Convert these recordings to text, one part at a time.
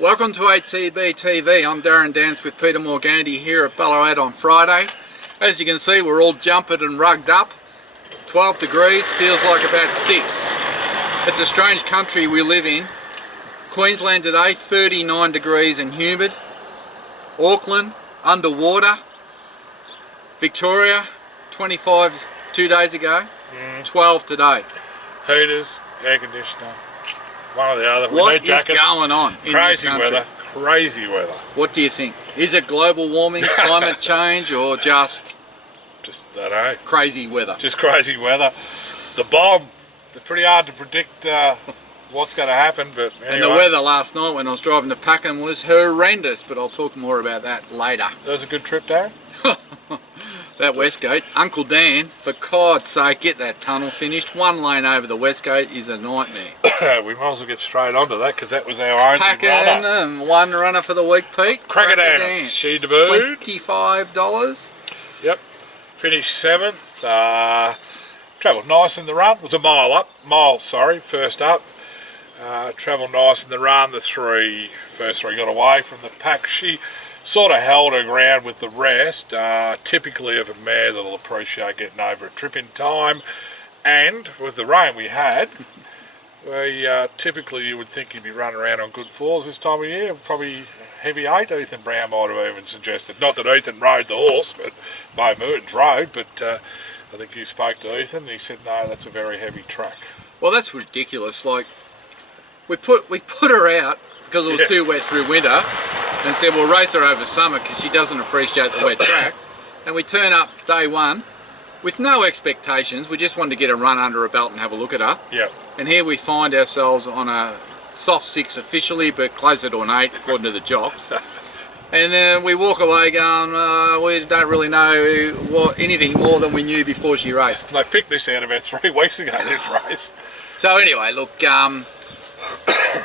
Welcome to ATB TV. I'm Darren Dance with Peter Morganti here at Ballarat on Friday. As you can see, we're all jumpered and rugged up. 12 degrees, feels like about 6. It's a strange country we live in. Queensland today, 39 degrees and humid. Auckland, underwater. Victoria, 25 2 days ago. 12 today. Heaters, air conditioner, one or the other. What is going on in this country? Weather, crazy weather. What do you think? Is it global warming, climate change, or just don't know. Crazy weather? Just crazy weather. The bomb, it's pretty hard to predict what's going to happen, but anyway. And the weather last night when I was driving to Pakenham was horrendous, but I'll talk more about that later. That was a good trip, Darren? That West Gate. Uncle Dan, for God's sake, get that tunnel finished. One lane over the West Gate is a nightmare. We might as well get straight onto that because that was our only Pakenham, runner. One runner for the week, Pete. Cracker Dance. She debuted. $25. Yep. Finished 7th. Travelled nice in the run. Was a mile, first up. Travelled nice in the run. The first three got away from the pack. She sort of held her ground with the rest, typically of a mare that'll appreciate getting over a trip in time. And with the rain we had, typically you would think he'd be running around on good fours this time of year. Probably heavy 8, Ethan Brown might have even suggested. Not that Ethan rode the horse, but Bo Mertens rode, but I think you spoke to Ethan and he said, no, that's a very heavy track. Well, that's ridiculous. Like, we put her out because it was too wet through winter, and said we'll race her over summer because she doesn't appreciate the wet track. And we turn up day one with no expectations. We just wanted to get a run under her belt and have a look at her. Yep. And here we find ourselves on a soft 6 officially, but closer to an 8 according to the jocks. And then we walk away going, we don't really know anything more than we knew before she raced. They picked this out about 3 weeks ago, this race. So anyway, look,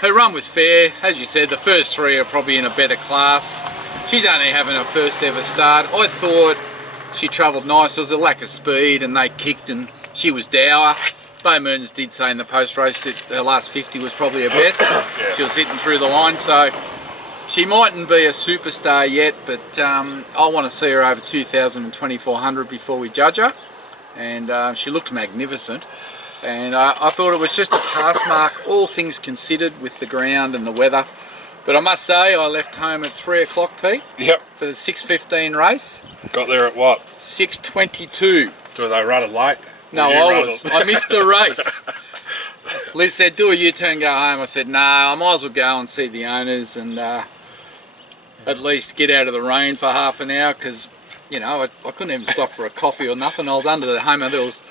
her run was fair. As you said, the first 3 are probably in a better class. She's only having her first ever start. I thought she travelled nice. There was a lack of speed and they kicked and she was dour. Bo Mertens did say in the post-race that her last 50 was probably her best. She was hitting through the line, so she mightn't be a superstar yet, but I want to see her over 2,000 and 2,400 before we judge her. And she looked magnificent. And I thought it was just a pass mark, all things considered, with the ground and the weather. But I must say, I left home at 3 o'clock, Pete. Yep. For the 6:15 race. Got there at what? 6:22. Do they run it late? No, I missed the race. Liz said, do a U-turn, go home. I said, no, I might as well go and see the owners and at least get out of the rain for half an hour because, you know, I couldn't even stop for a coffee or nothing. I was under the home. There was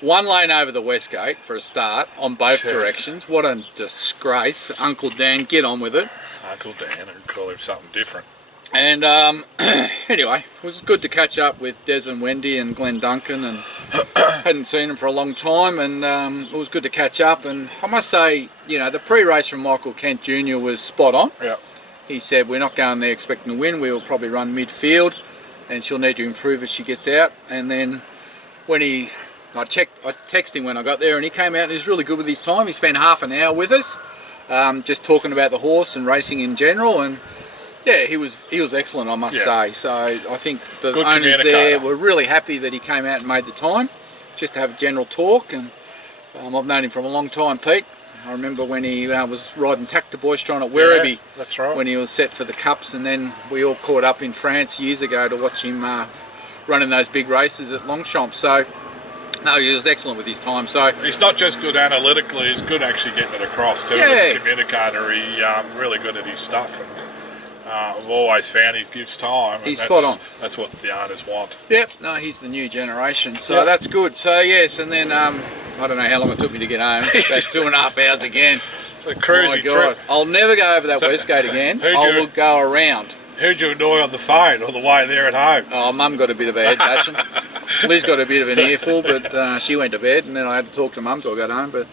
one lane over the West Gate for a start on both directions. What a disgrace. Uncle Dan, get on with it. Uncle Dan, I'd call him something different. And anyway, it was good to catch up with Des and Wendy and Glenn Duncan, and hadn't seen them for a long time, and it was good to catch up. And I must say, you know, the pre-race from Michael Kent Jr. was spot on. Yeah. He said, we're not going there expecting to win, we will probably run midfield, and she'll need to improve as she gets out. And then when I texted him when I got there, and he came out and he was really good with his time. He spent half an hour with us, just talking about the horse and racing in general, and yeah, he was excellent, I must say. So I think the owners there were really happy that he came out and made the time, just to have a general talk. And I've known him from a long time, Pete. I remember when he was riding Tactor Boystron at Werribee. That's right. When he was set for the Cups, and then we all caught up in France years ago to watch him running those big races at Longchamp. So no, he was excellent with his time. So he's not just good analytically; he's good actually getting it across too. As a communicator, he's really good at his stuff. And I've always found he gives time. He's spot on. That's what the owners want. Yep. No, he's the new generation. So that's good. So yes, and then I don't know how long it took me to get home. About 2.5 hours again. It's a cruisy trip. I'll never go over that West Gate again. I will go around. Who'd you annoy on the phone all the way there at home? Oh, Mum got a bit of a head passion. Liz got a bit of an earful, but she went to bed, and then I had to talk to Mum till I got home. But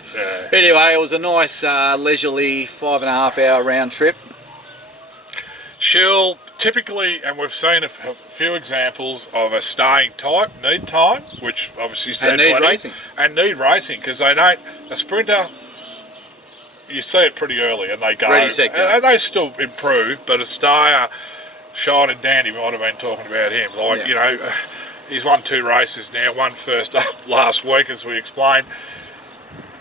anyway, it was a nice leisurely 5.5 hour round trip. She'll typically, and we've seen a few examples of a staying type, need time, which obviously said and need racing. And need racing, because they don't, a sprinter you see it pretty early, and they go. Ready, set, go. And they still improve, but a stayer, Shine and Dandy, might have been talking about him. Like, you know, he's won 2 races now, one first up last week, as we explained.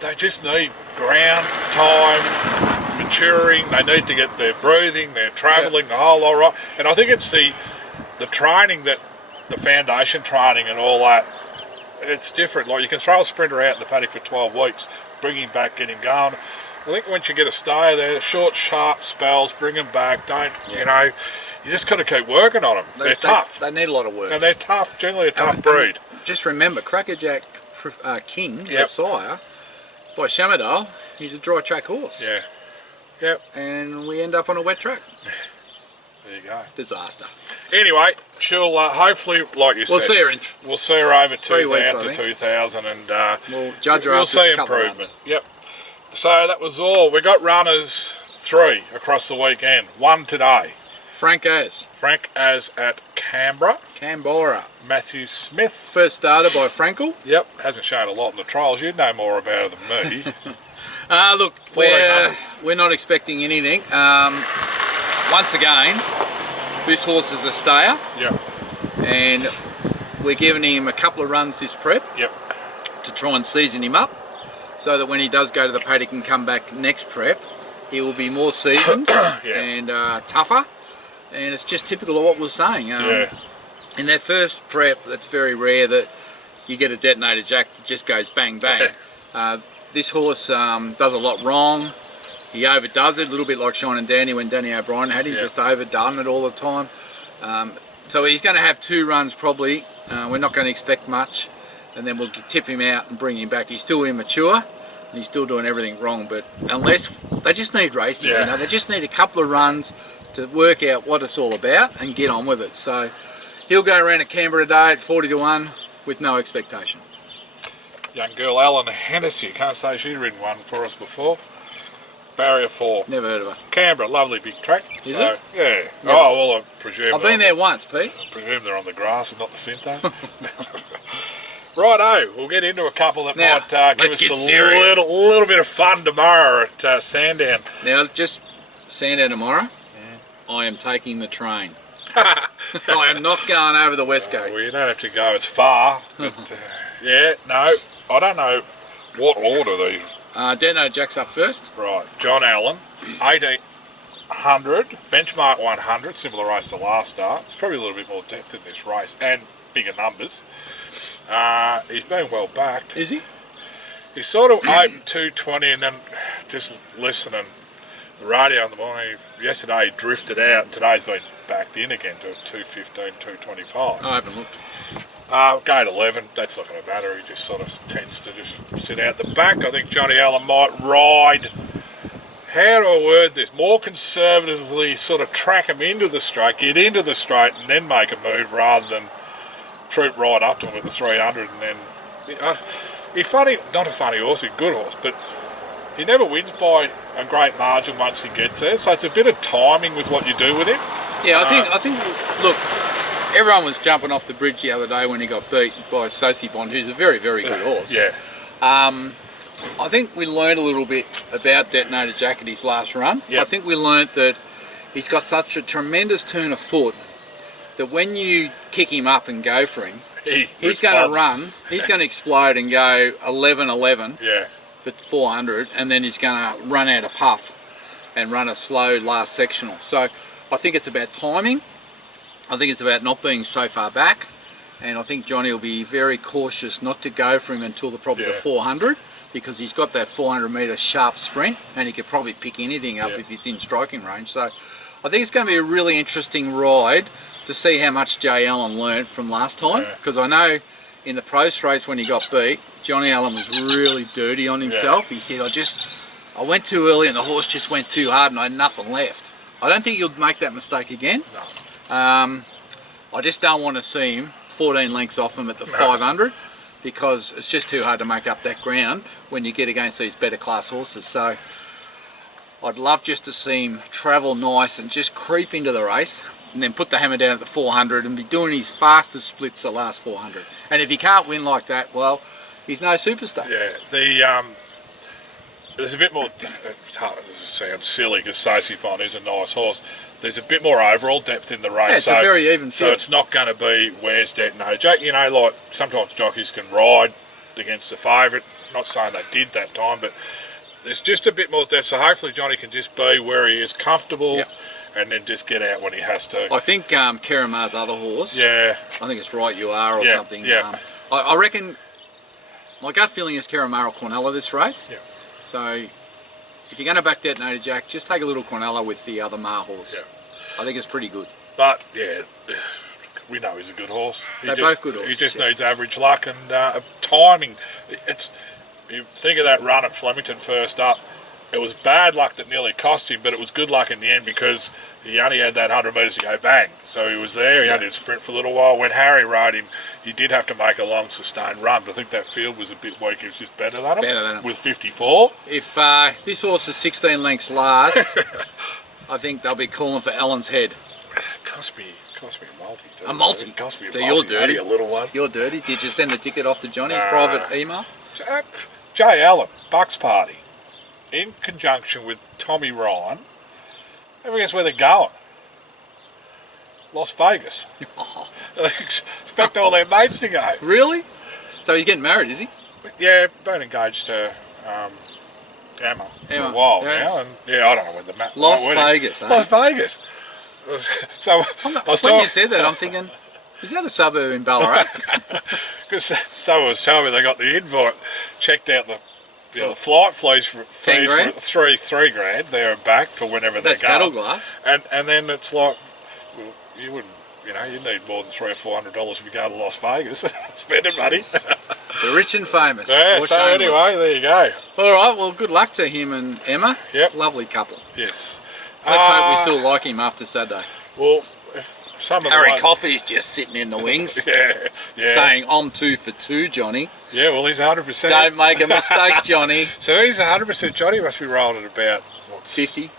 They just need ground, time, maturing. They need to get their breathing, their travelling, the whole lot right. And I think it's the training, that the foundation training and all that, it's different. Like, you can throw a sprinter out in the paddock for 12 weeks, bring him back, get him going. I think once you get a stayer there, short, sharp spells, bring them back. Don't, you know, you just got to keep working on them. They're tough. They need a lot of work. And they're tough, generally a tough breed. Just remember, Crackerjack King, the sire, by Shamadale, he's a dry track horse. Yeah. Yep. And we end up on a wet track. There you go. Disaster. Anyway, she'll hopefully, like you said, we'll see her in we'll see her over 3 weeks, 2000, and we'll judge her we'll after see a couple improvement. Of Yep. So that was all. We got runners 3 across the weekend. 1 today. Frank Az at Canberra. Matthew Smith. First starter by Frankel. Yep. Hasn't shown a lot in the trials. You'd know more about it than me. Look, we're not expecting anything. Once again, this horse is a stayer. Yep. And we're giving him a couple of runs this prep. Yep. To try and season him up, so that when he does go to the paddock and come back next prep, he will be more seasoned and tougher. And it's just typical of what we're saying. In their first prep, it's very rare that you get a detonator jack that just goes bang bang. This horse does a lot wrong. He overdoes it, a little bit like Shine and Dandy when Danny O'Brien had him, just overdone it all the time. So he's going to have 2 runs probably. We're not going to expect much, and then we'll tip him out and bring him back. He's still immature, and he's still doing everything wrong. But unless they just need racing, you know, they just need a couple of runs to work out what it's all about and get on with it. So he'll go around at Canberra today at 40-1 with no expectation. Young girl Alan Hennessy, can't say she's ridden one for us before. Barrier 4. Never heard of her. Canberra, lovely big track. Is it? Yeah. Never. Oh, well, I presume. I've been there once, Pete. I presume they're on the grass and not the Cinto. Righto, we'll get into a couple that Now, might give us a little bit of fun tomorrow at Sandown. Now, just Sandown tomorrow, I am taking the train. I am not going over the West Gate. Well, you don't have to go as far. But, yeah, no, I don't know what order these. Deno Jack's up first. Right, John Allen, 1800, benchmark 100, similar race to last start. There's probably a little bit more depth in this race and bigger numbers. He's been well backed. Is he? He's sort of open 220, and then just listening the radio in the morning. Yesterday he drifted out, and today's been backed in again to 215, 225. I haven't looked. Gate 11, that's not going to matter. He just sort of tends to just sit out the back. I think Johnny Allen might ride, how do I word this, more conservatively, sort of track him into the straight, get into the straight, and then make a move rather than troop right up to him at the 300. And then he's funny, not a funny horse, he's a good horse, but he never wins by a great margin once he gets there. So it's a bit of timing with what you do with him. Yeah, I think. Look, everyone was jumping off the bridge the other day when he got beat by Sosi Bond, who's a very, very good horse. Yeah. I think we learned a little bit about Detonator Jack at his last run. Yep. I think we learnt that he's got such a tremendous turn of foot that when you kick him up and go for him, he's going to run, he's going to explode and go 11-11 for 400, and then he's going to run out of puff and run a slow last sectional. So I think it's about timing. I think it's about not being so far back, and I think Johnny will be very cautious not to go for him until probably the 400, because he's got that 400 metre sharp sprint, and he could probably pick anything up if he's in striking range. So I think it's going to be a really interesting ride to see how much Jay Allen learnt from last time, because I know in the post race when he got beat, Johnny Allen was really dirty on himself. He said, I went too early and the horse just went too hard and I had nothing left. I don't think he'll make that mistake again. No. I just don't want to see him 14 lengths off him at the 500, because it's just too hard to make up that ground when you get against these better class horses. So I'd love just to see him travel nice and just creep into the race, and then put the hammer down at the 400 and be doing his fastest splits the last 400. And if he can't win like that, well, he's no superstar. Yeah, there's a bit more. It sounds silly because Sasipon is a nice horse. There's a bit more overall depth in the race. Yeah, it's a very even So field. it's not going to be where's Detonator Jack. You know, like sometimes jockeys can ride against the favourite. Not saying they did that time, but there's just a bit more depth. So hopefully Johnny can just be where he is comfortable, and then just get out when he has to. I think Karamar's other horse. Yeah. I think it's Right You Are or something. Yeah. I reckon. My gut feeling is Karamar or Cornella this race. Yeah. So if you're going to back Detonator Jack, just take a little Cornella with the other Mar horse. Yeah. I think it's pretty good. But yeah, we know he's a good horse. They're both good horses. He just needs average luck and timing. You think of that run at Flemington first up. It was bad luck that nearly cost him, but it was good luck in the end because he only had that 100 metres to go bang. So he was there. He had to sprint for a little while. When Harry rode him, he did have to make a long, sustained run. But I think that field was a bit weak. He was just better than him. With 54. If this horse is 16 lengths last, I think they'll be calling for Ellen's head. Cost me a multi. Too. A multi? It cost me a So multi. you're dirty. A little one. You're dirty. Did you send the ticket off to Johnny's private email? Jay Allen, Bucks Party, in conjunction with Tommy Ryan. Have a guess where they're going? Las Vegas. Expect all their mates to go. Really? So he's getting married, is he? Yeah, been engaged to Emma for a while now, and I don't know when the match. Las Vegas. Las Vegas. So when you said that, I'm thinking, is that a suburb in Ballarat? Because someone was telling me they got the invite, checked out the flight fees for 10 grand? three grand there and back for whenever they're That's going. cattle glass. And then it's like, well, you wouldn't, you need more than $300 or $400 if you go to Las Vegas. Spending money. The rich and famous. Yeah. So anyway, there you go. All right. Well, good luck to him and Emma. Yep. Lovely couple. Yes. Let's hope we still like him after Saturday. Well, if some of Harry Coffey's just sitting in the wings. yeah. Saying, I'm 2 for 2, Johnny. Yeah, well, he's 100%. Don't make a mistake, Johnny. So he's 100%. Johnny must be rolled at about, 50.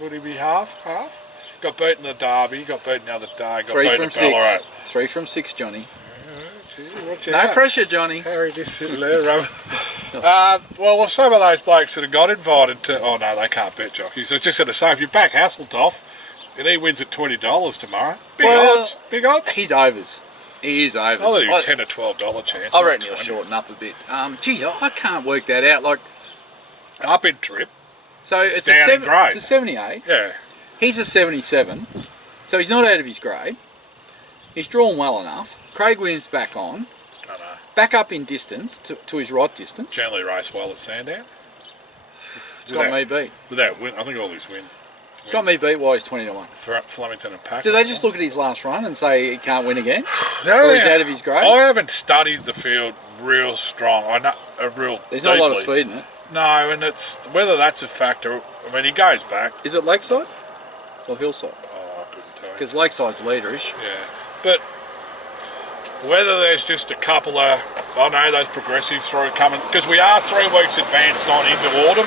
Would he be half? Got beaten the Derby, got beaten the other day, got 3 beaten from at 6. Ballarat. 3 from 6, Johnny. Watch No out. pressure, Johnny. Harry just sitting there. Well, if some of those blokes that have got invited to... Oh, no, they can't bet jockeys. I was just going to say, if you back Hasseltoff and he wins at $20 tomorrow, big odds. He's overs. He is overs. I'll leave $10 or $12 chance. I reckon he'll shorten up a bit. Gee, I can't work that out. Like, up in trip. So it's down in grade. It's a 78. Yeah. He's a 77. So he's not out of his grade. He's drawn well enough. Craig Williams back on. I know. Back up in distance to his right distance. Generally race well at Sandown. It's got me beat. Without win, I think all these win. It's got me beat while he's 20 to 1. For Flemington and Packer. Do they just look at his last run and say he can't win again? No, or he's out of his grade? I haven't studied the field real strong. I know There's not a lot of speed in it. No, and it's whether that's a factor. I mean, he goes back. Is it Lakeside or Hillside? Oh, I couldn't tell you. Because Lakeside's leaderish. Yeah, but whether there's just a couple of, I know those progressives through coming, because we are 3 weeks advanced on into autumn.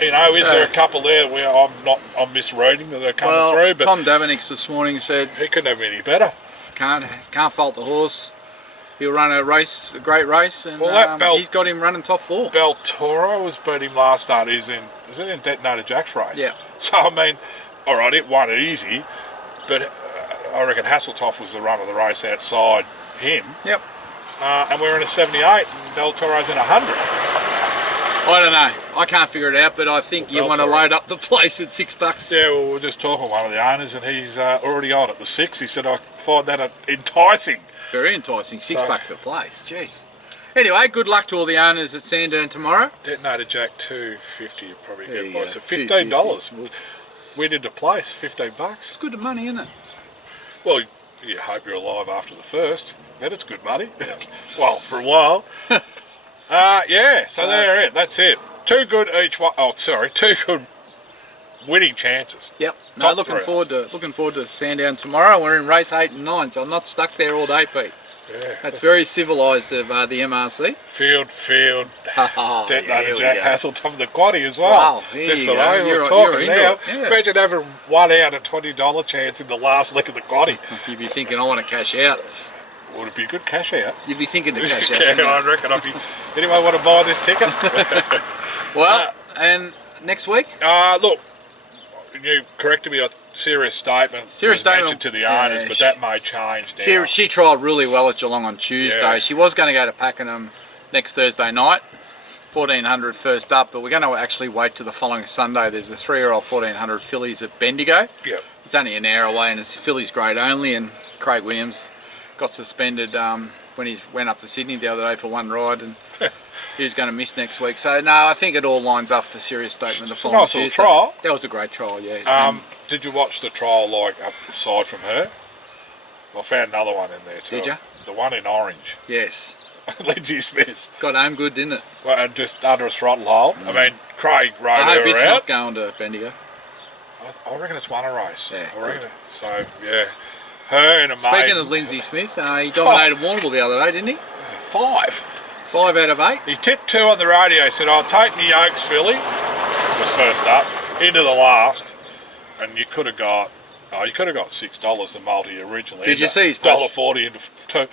Is there a couple there where I'm misreading that they're coming through? But Tom Davenix this morning said he couldn't have any better. Can't fault the horse. He'll run a great race, and he's got him running top 4. Beltoro was beat him last start. Is it in Detonator Jack's race? Yeah. So I mean, all right, it won it easy, but I reckon Hasseltoff was the run of the race outside him. Yep. And we're in a 78, and Beltoro's in 100. I don't know. I can't figure it out, but I think you want to load up the place at $6. Yeah, well, we're just talking to one of the owners, and he's already on at the 6. He said, I find that enticing. Very enticing. $6 a place. Jeez. Anyway, good luck to all the owners at Sandown tomorrow. Detonator Jack 250 you probably There get you by. go. So $15. We did the place, $15. It's good money, isn't it? Well, you hope you're alive after the first. Then it's good money. Well, for a while. So there it. That's it. 2 good each one. Oh, sorry, 2 good winning chances. Yep. No, looking forward to Sandown tomorrow. We're in race 8 and 9, so I'm not stuck there all day, Pete. Yeah. That's very civilised of the MRC. Field. Detonator yeah, Jack Hasseltoff of the quaddie as well. Wow, there just you for go. those You're we're talking into now. it, yeah. Imagine having 1 out of $20 chance in the last leg of the quaddie. You'd be thinking, I want to cash out. Would it be a good cash out? You'd be thinking to cash out. Yeah, I reckon I'd be. Anyone want to buy this ticket? Well, And next week? Look, you corrected me on serious statement. Serious statement mentioned to the owners, but that may change now. She trialled really well at Geelong on Tuesday. Yeah. She was going to go to Pakenham next Thursday night, 1400 first up, but we're going to actually wait till the following Sunday. There's a 3-year-old 1400 fillies at Bendigo. Yep. It's only an hour away, and it's fillies grade only. And Craig Williams got suspended when he went up to Sydney the other day for one ride, and he's going to miss next week. So no, I think it all lines up for serious statement. The following nice little Tuesday. trial. That was a great trial, yeah. Did you watch the trial aside from her? I found another one in there too. Did you? The one in orange. Yes. Lindsay Smith. Got home good, didn't it? Well, and just under a throttle hole. I mean, Craig rode I hope her it's out. not going to Bendigo. I reckon it's won a race. Yeah, I reckon so, yeah. Her and a mate. Speaking of Lindsay Smith, he dominated Warrnambool the other day, didn't he? 5. 5 out of 8. He tipped 2 on the radio. He said, I'll take the Oaks filly. Was first up. Into the last. And you could have got $6 the multi originally. Did you see his $1.40 into 2.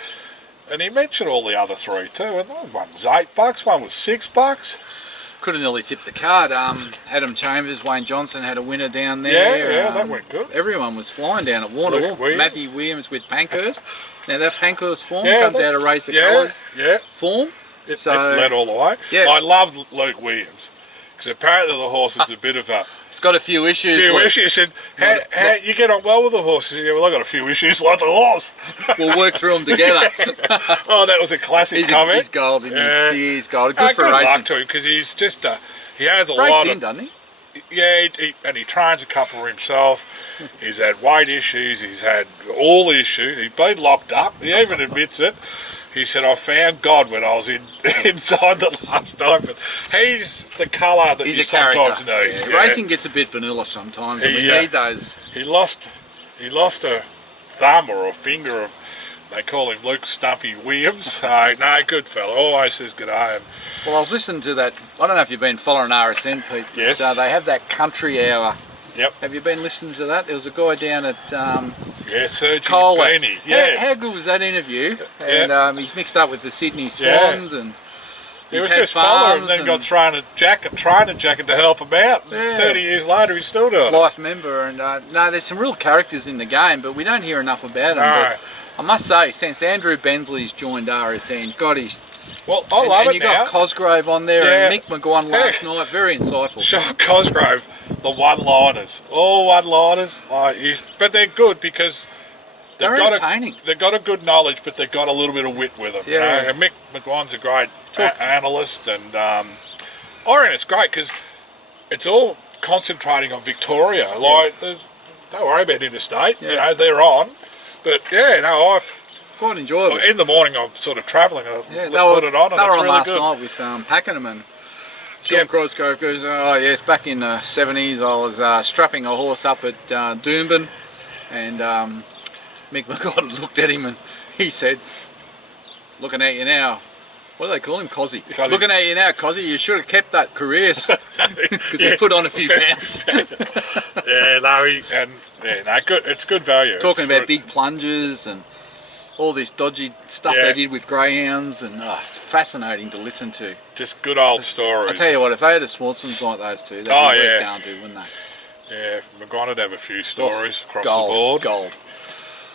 And he mentioned all the other 3 too. And one was $8, one was $6. Could have nearly tipped the card. Adam Chambers, Wayne Johnson had a winner down there. Yeah, that went good. Everyone was flying down at Warrnambool. Matthew Williams with Pankhurst. Now that Pankhurst form comes out of Race of Colours form. It led all the way. Yeah. I loved Luke Williams. Because apparently the horse is a bit of a... It's got a few issues. Issues. And how you get on well with the horses? Yeah, well, I've got a few issues like the horse. We'll work through them together. Oh, that was a classic comment. He's gold. He is gold. Good for good racing. luck to him, because he's just... he has a Breaks lot in, of... doesn't he? Yeah, and he trains a couple himself. He's had weight issues. He's had all the issues. He's been locked up. He even admits it. He said, I found God when I was inside the last time. But he's the colour that you sometimes need. Yeah. Racing gets a bit vanilla sometimes, and we need those. He lost a thumb or a finger. They call him Luke Stumpy Williams. No, good fella. Always says good day. Well, I was listening to that. I don't know if you've been following RSN, Pete. Yes. They have that country hour. Yep. Have you been listening to that? There was a guy down at Sergi Beanie. Yes. How good was that interview? And he's mixed up with the Sydney Swans, and he was just following, and then got thrown a training jacket to help him out. 30 years later, he's still doing it. Life member, and no, there's some real characters in the game, but we don't hear enough about them. No. But I must say, since Andrew Bensley's joined RSN, God, he's... Well, I love it now. And you got Cosgrove on there, and Nick McGowan last night, very insightful. Sean Cosgrove, the one-liners, all one-liners. But they're good because they've got a good knowledge, but they've got a little bit of wit with them. Yeah. You know? And Mick McGowan's a great analyst, and I reckon it's great because it's all concentrating on Victoria. Like, don't worry about interstate. You know, they're on. But I've quite enjoyable. In the morning, I'm sort of travelling. I put it on, and they were it's on really last good. night with Pakenham, and John Cosgrove goes, oh yes, back in the 70s, I was strapping a horse up at Doomben, and Mick McGowan looked at him and he said, looking at you now, what do they call him, Cozzy? Looking at you now, Cozzy, you should have kept that career, because he put on a few pounds. Good. It's good value. Talking about big plunges and all this dodgy stuff they did with greyhounds, and it's fascinating to listen to. Just good old stories. I tell you what, if they had a Sportsman's like those two, they'd be worth going to, wouldn't they? Yeah, McGowan would have a few stories across the board. Gold.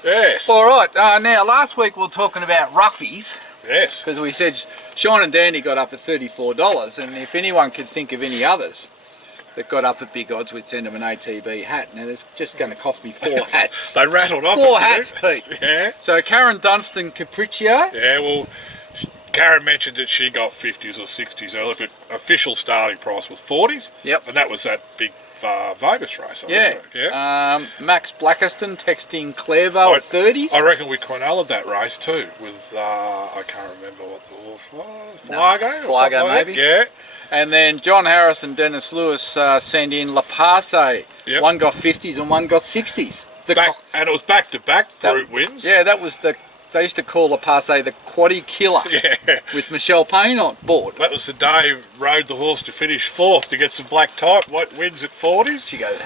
Yes. All right. Now, last week we were talking about roughies. Yes. Because we said Sean and Dandy got up at $34, and if anyone could think of any others that got up at big odds, we'd send them an ATB hat. Now, it's just going to cost me 4 hats. They rattled off 4 hats, Pete. Yeah. So, Karen Dunstan Capriccio. Yeah, well, Karen mentioned that she got 50s or 60s earlier, but official starting price was 40s. Yep. And that was that big Vegas race. Max Blackiston texting Clairvaux at 30s. I reckon we Cornellaed that race too with, I can't remember what the horse was. Flago maybe. Yeah. And then John Harris and Dennis Lewis send in La Passe. Yep. One got 50s and one got 60s. And it was back-to-back group wins. Yeah, that was they used to call La Passe the Quaddy Killer. Yeah. With Michelle Payne on board. That was the day he rode the horse to finish 4th to get some black type. What wins at 40s? She goes,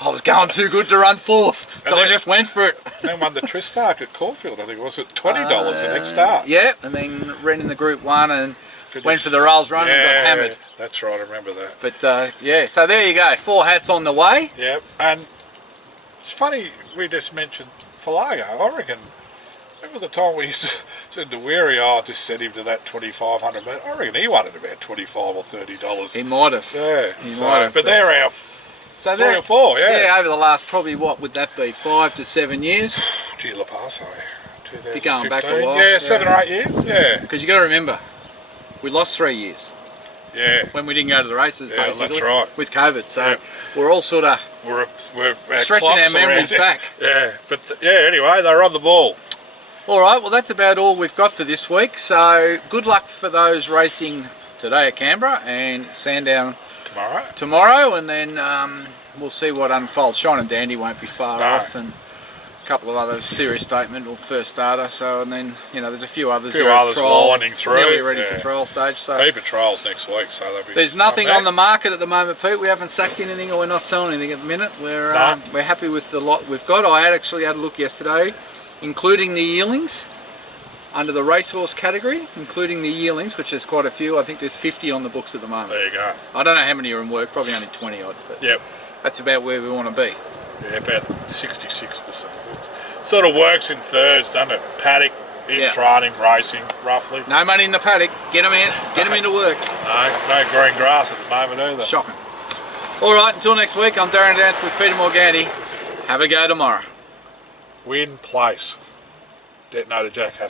I was going too good to run 4th, so I just went for it. Then won the Tristark at Caulfield, I think it was at $20 the next start. Yeah, and then ran in the Group 1 and went for the Rolls run and got hammered. That's right, I remember that. But yeah, so there you go, 4 hats on the way. Yep, and it's funny we just mentioned Falago. I reckon, remember the time we used to said to Weary, I just set him to that 2,500 metre. I reckon he won it about $25 or $30. He might have. Yeah, he might have. But they're our 3 or 4, Yeah, over the last probably, what would that be, 5 to 7 years? Gee, La Paso, You're going back a 2015. while. Yeah, 7 or 8 years, yeah. Because you got to remember, we lost 3 years. Yeah. When we didn't go to the races, Yeah, basically. that's right. With COVID, so we're all sort of We're stretching our memories back. Yeah, but anyway, they're on the ball. All right, well that's about all we've got for this week. So good luck for those racing today at Canberra and Sandown tomorrow, and then we'll see what unfolds. Shine and Dandy won't be far off, and a couple of others, Serious Statement or First Starter. So, and then there's a few others. Winding through. Nearly ready for trial stage. So heap of trials next week. So there's nothing on the market at the moment, Pete. We haven't sacked anything, or we're not selling anything at the minute. We're happy with the lot we've got. I actually had a look yesterday, including the yearlings. Under the racehorse category, including the yearlings, which is quite a few. I think there's 50 on the books at the moment. There you go. I don't know how many are in work, probably only 20 odd. But that's about where we want to be. Yeah, about 66%. It sort of works in thirds, doesn't it? Paddock, training, racing, roughly. No money in the paddock. Get them out. Get them into work. No green grass at the moment either. Shocking. All right, until next week, I'm Darren Dance with Peter Morganti. Have a go tomorrow. Win place. Detonator Jack has